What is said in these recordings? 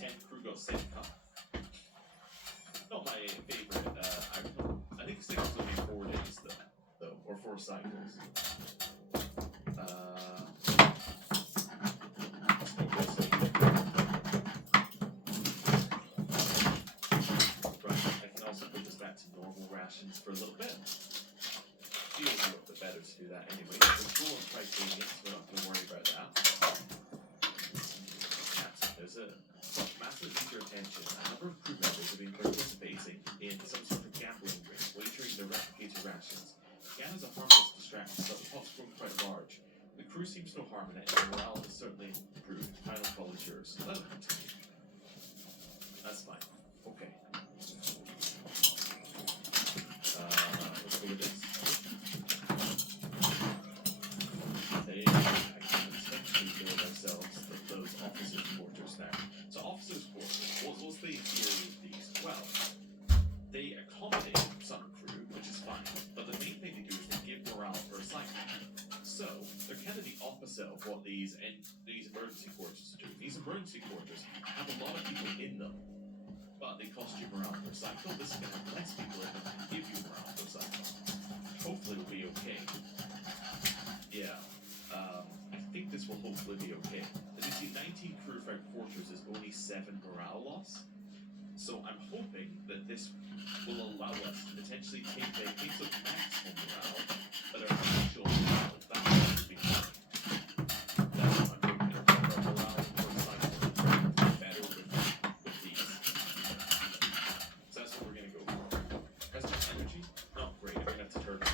10 crew got Sitka. Not my favorite outcome. I think 6 is only 4 days though, or 4 cycles. Right, I can also put this back to normal rations for a little bit. Feels a little bit better to do that anyway. We're full on titanium, so we're not going to worry about that. Captain, there's a massive need your attention. A number of crew members have been participating in some sort of gambling ring, wagering their replicator rations. Gan is a harmless distraction, but the pot's grown quite large. The crew seems no harm in it, and morale has certainly improved. Final call is yours. Let it continue. That's fine. Okay. Let's go with this. I can essentially build ourselves those officers' quarters now. So officers' quarters, what's the theory of these? Well, they accommodate some crew, which is fine, but the main thing they do is they give morale per cycle. So they're kind of the opposite of what these emergency quarters do. These emergency quarters have a lot of people in them, but they cost you morale per cycle. This is going to have less people in them and give you morale per cycle. Hopefully it'll be okay. Yeah. I think this will hopefully be okay. As you see, 19 crew for quarters is only 7 morale loss. So I'm hoping that this will allow us to potentially take the case of maximum morale, but our actual morale balance will be fine. That's what I'm hoping. Our morale per cycle will be better with these. So that's what we're going to go for. Resident energy, not great. I'm going to have to turn this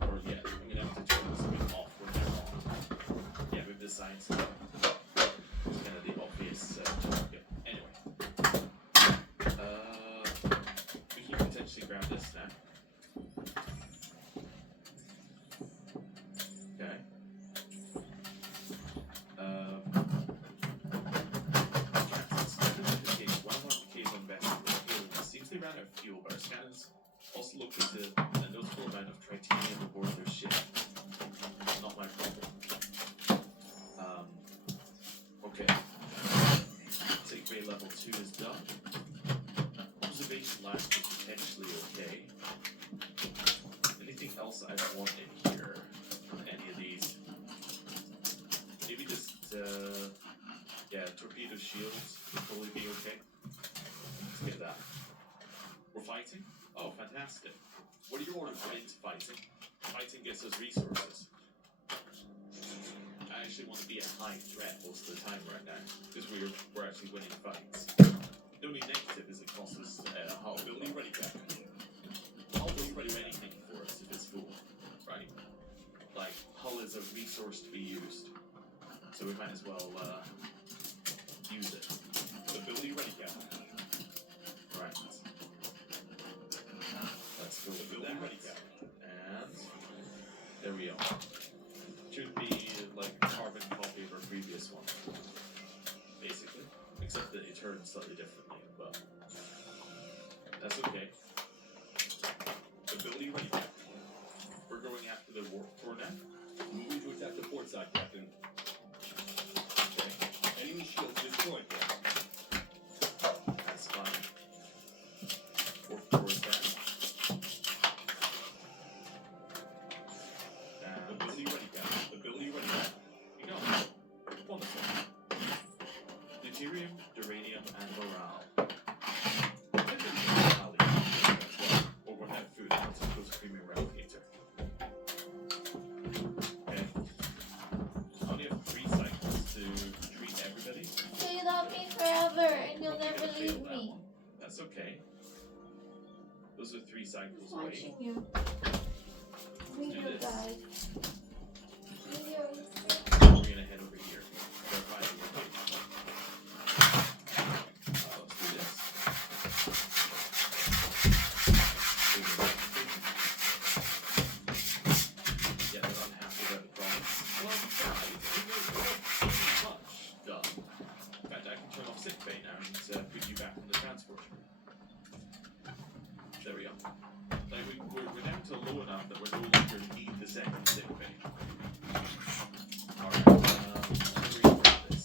I'm going to have to turn this a bit off when they're on. Yeah, with the science stuff. It's kind of the obvious target. Anyway. We can potentially grab this now. Okay. Seems they ran out of fuel, but our scanners also located a notable amount of titanium aboard their ship. Not my problem. Okay. Takeaway level 2 is done. Observation lab is potentially okay. Anything else I want in here on any of these? Maybe just, torpedo shields would probably be okay. Let's get that. We're fighting? Oh, fantastic. What are your orders for into fighting? Fighting gets us resources. I actually want to be a high threat most of the time right now, because we're actually winning fights. The only negative is it costs us hull. Building ready back. Hull doesn't do anything for us if it's full, right? Like, hull is a resource to be used, so we might as well use it. The building ready cap. Right. Let's go with building ready cap. And there we are. Should be like a carbon copy of our previous one, basically, except that it turns slightly differently, but that's okay. Ability ready, Captain. We're going after the warp core now. Moving to attack the port side, Captain. Okay. Enemy shields destroyed, Captain. That's fine. Warp core is down. Ability ready, Captain. Ability ready, Captain. You go. Wonderful. Deuterium, duranium, and morale. Or we'll have food once it goes premium replicator. Okay. I only have 3 cycles to treat everybody. So you love me forever and you'll never leave me. That's okay. Those are 3 cycles away. Watching you. Video guys. Videos. We're gonna head over here. Verify the location. Let's do this. Yeah, they're unhappy about the promise. Well, guys, it's not much done. In fact, I can turn off sickbay now and put you back on the transport. There we go. Like we're down to low enough that we no longer need the second sickbay. Alright, let me grab this.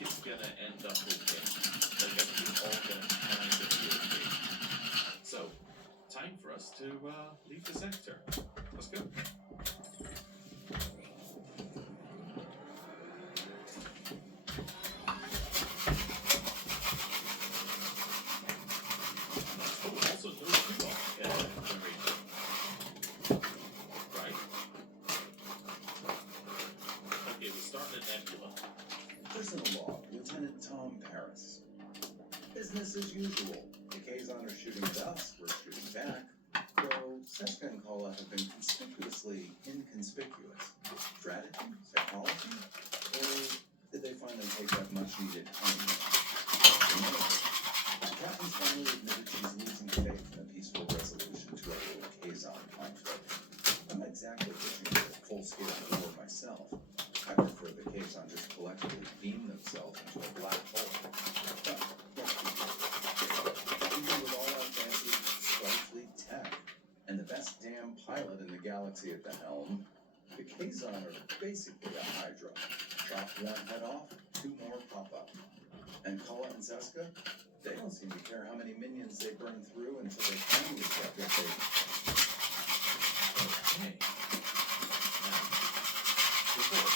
it's gonna end up okay. Like, I think it's all gonna kind of be okay. So, time for us to leave the sector. Let's go. Oh, also no Tuvok generation. Right? Okay, we're starting at Nebula. Personal log, Lieutenant Tom Paris. Business as usual. The Kazon are shooting at us, we're shooting back. Though Seska and Kala have been conspicuously inconspicuous. Strategy? Psychology? Or did they finally take that much-needed time? The captain's finally admitted she's losing faith in a peaceful resolution to our little Kazon conflict. I'm not exactly pushing for a full-scale war myself. I prefer the Kazon just collectively beam themselves into a black hole. But, let's be clear. Even with all our fancy Starfleet tech and the best damn pilot in the galaxy at the helm, the Kazon are basically a Hydra. Chop one head off, two more pop up. And Kala and Seska, they don't seem to care how many minions they burn through until they finally get what they... Okay. Now, report.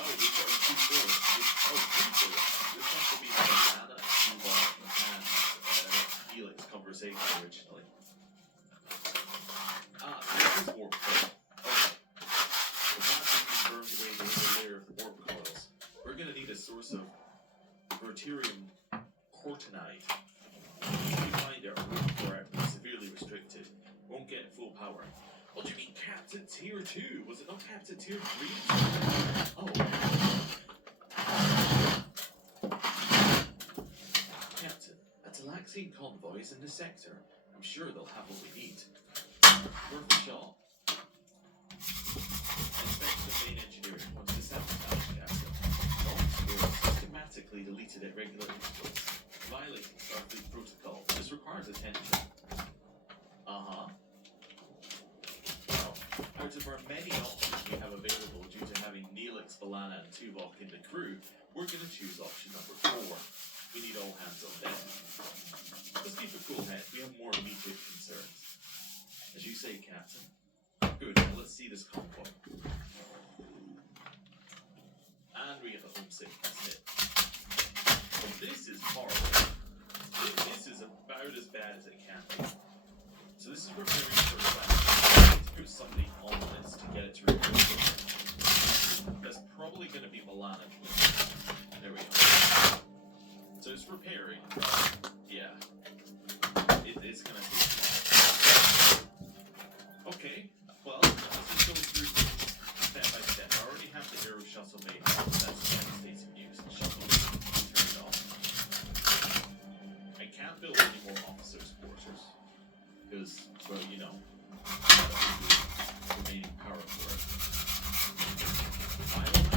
Oh, we've got two forwards. Oh, three forwards. This has to be the Lana, Tuvok, and Felix conversation originally. This is warp coil. Okay. The captain confirmed away the inner layer of the warp coils. We're gonna need a source of deuterium cortinite. If we find it, our warp core output is severely restricted. Won't get full power. What do you mean Captain Tier 2? Was it not Captain Tier 3? Oh. Captain, a Talaxian convoy is in the sector. I'm sure they'll have what we need. Worth a shot. Inspect the main engineering points to sabotage, Captain. Logs were systematically deleted at regular intervals, violating Starfleet protocol. This requires attention. Uh-huh. Well, out of our many options we have available due to having Neelix, B'Elanna, and Tuvok in the crew, we're going to choose option number 4. We need all hands on deck. Let's keep a cool head. We have more immediate concerns. As you say, Captain. Good, now let's see this convoy. And we have a homesick hit. Well, this is horrible. This is about as bad as it can be. So this is preparing for a flash. I need to put somebody on this to get it to record. That's probably going to be B'Elanna. There we go. So it's repairing. Yeah. It's going to take long. Okay. Well, let's just go through things step by step. I already have the Aero Shuttle made. That's devastating news. The shuttle is turned off. I can't build any more officers' quarters. Because, well, you know, remaining power for it. Biomass?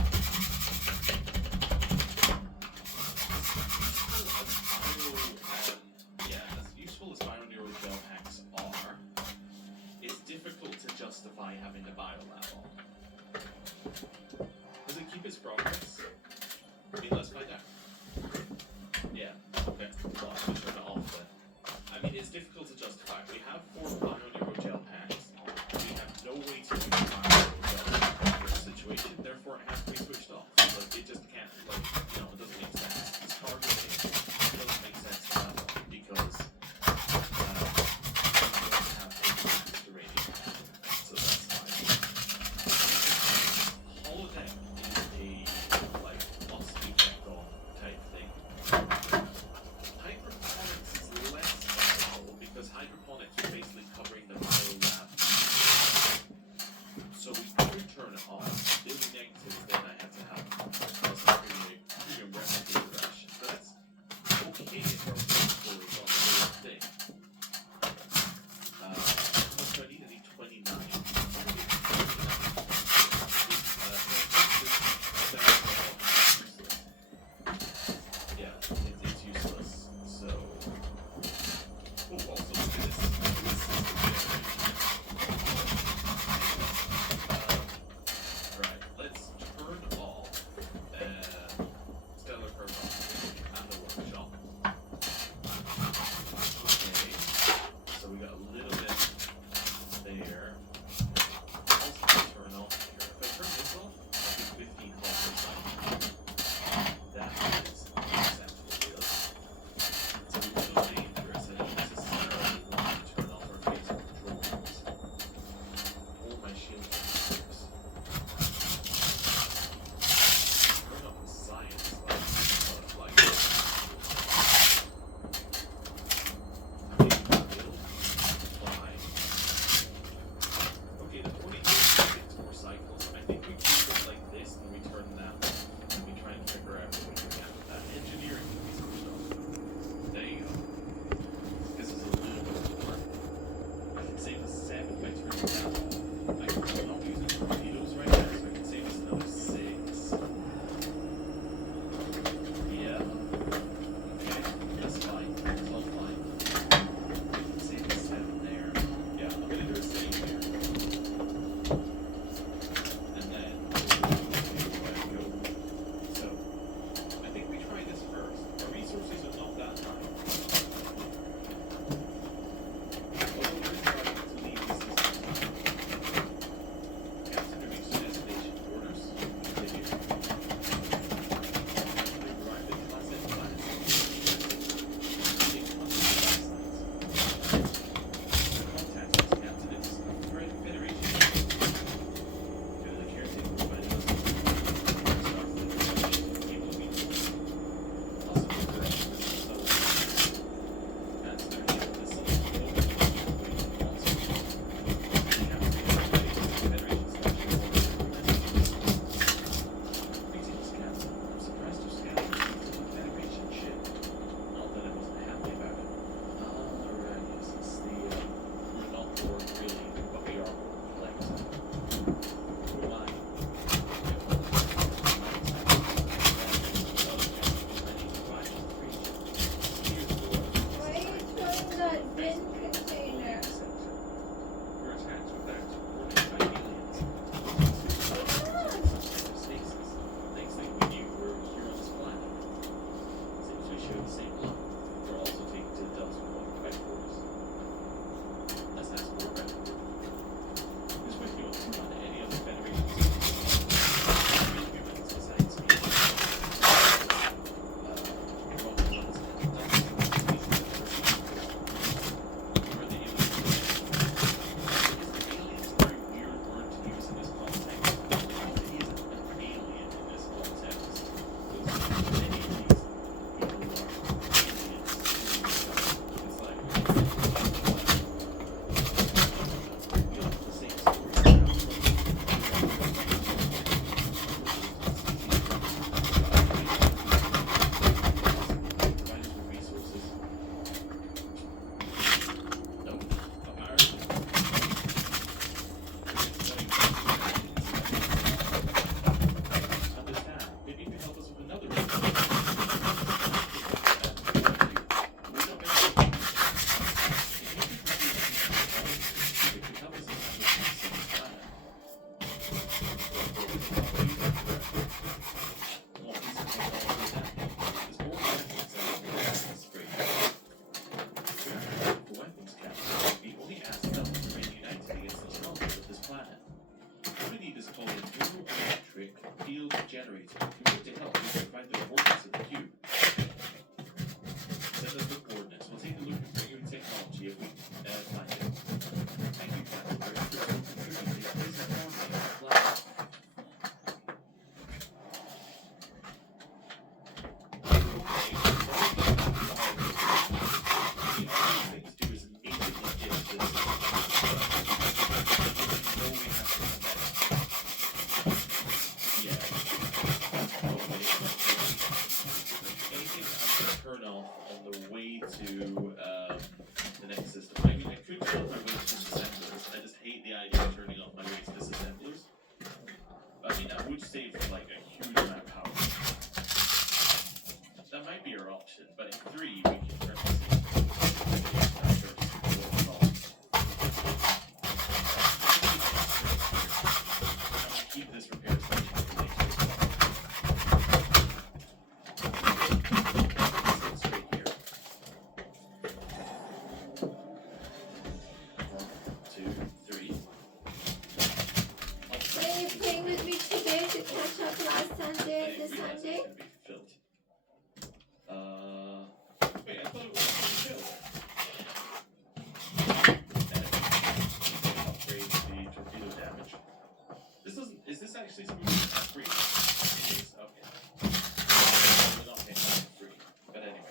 share the same love. We're also taken to the depths of one headquarters. Let's ask more about it. Who's with you on any other Federation humans besides me? Maybe you can help us with another one. Field generator to help us find the coordinates of the cube. Send us the coordinates. We'll take a look at bringing technology if we find it. Thank you, Captain. Very good. Please inform me of the plan. Things to do is immediately get this. Turn off on the way to the next system. I mean, I could turn off my waste disassemblers. I just hate the idea of turning off my waste disassemblers. I mean, that would save like a huge amount of power. That might be our option, but in 3 we can turn this keep this repair station for later. Wait, I thought it was filled. Upgrade the torpedo damage. Is this actually something we can upgrade? It is, okay. We're not paying that for free. But anyway.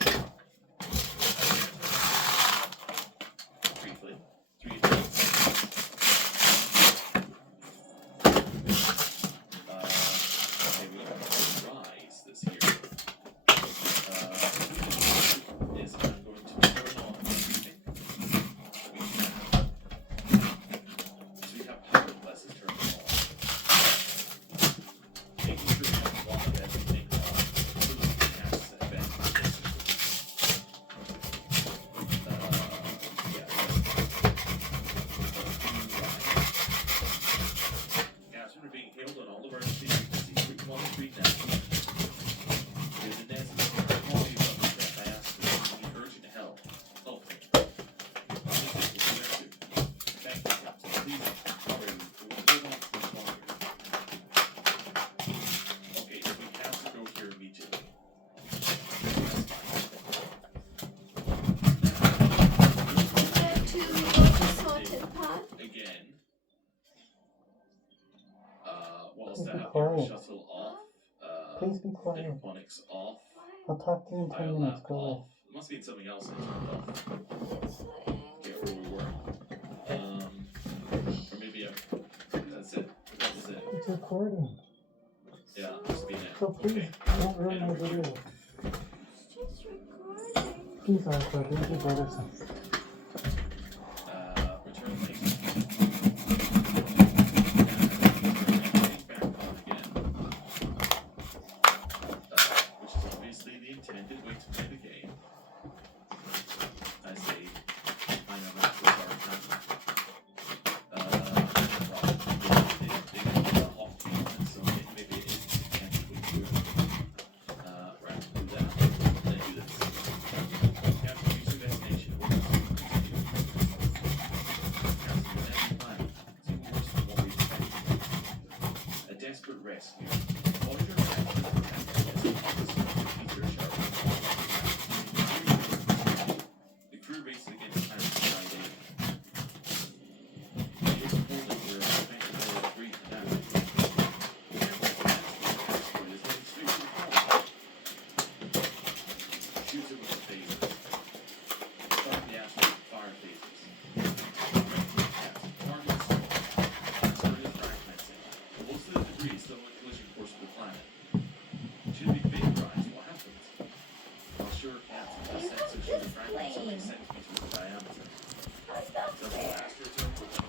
Briefly. 3 attempts. Okay, we have a rise this year. Is I'm going to turn on everything that we have. So we have power classes turned on. Making sure we have one of everything on so that we can cast effects. Gas are being hailed on all of our frequencies. We want to treat that. There's a dance quality of the threat I asked for. We need urgent help. Oh, thank you. Thank you, Captain. Please, sorry, hold on for longer. Okay, so we have to go here immediately. Again. Whilst I have your shuttle off, Please be quiet. aquaponics off, I'll talk to you in 10 minutes. biolab Go away. off. It must be something else I turned off. Forget where we were. Or maybe that's it. That's it. It's recording. Yeah, must be it. So please, don't ruin my video. Just recording. Please, Arthur, don't be bothersome. Return later. Back on again. Which is obviously the intended way to play the game. I say, I know not so far enough. They don't have a hot game, so maybe it is intended way to right, do that. Then do this. degrees, still in the collision course with the planet. Should it be vaporized, what happens? Well, sure, cats You have have sensors should this be fragments of plane. 6 centimeters in diameter. How's that Does the fair? astroturf with